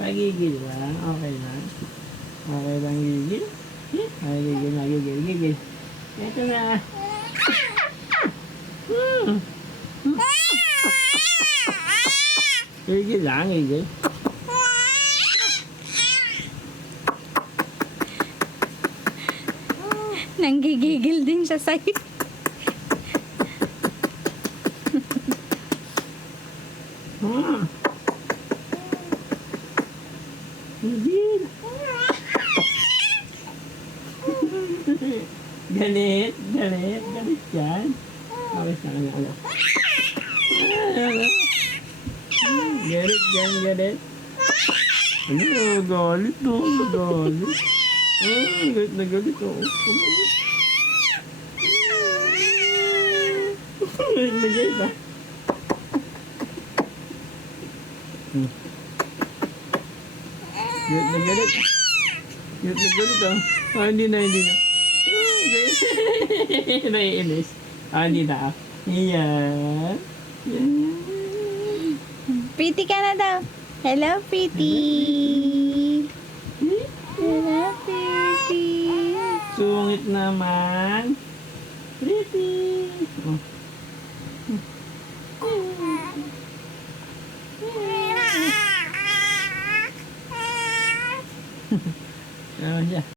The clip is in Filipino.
Pagigil lang. Okay lang. Okay lang, gigil. Ay, gigil na, gigil. Ito na. Gigil lang, gigil. Nanggigigil din siya sa'yo. Gigil. Galit yan. Okay sa kanya, ano. Galit yan, galit. Ano, galit to, galit. Galit na galit, oh. Galit na galit, ah. Galit na galit. Galit na galit, ah. Hindi na. Naiinis. Hindi na. Ayan. Pretty ka na daw. Hello, Pretty. Hello, Pretty. Sungit naman. Pretty. Oh. Ano siya?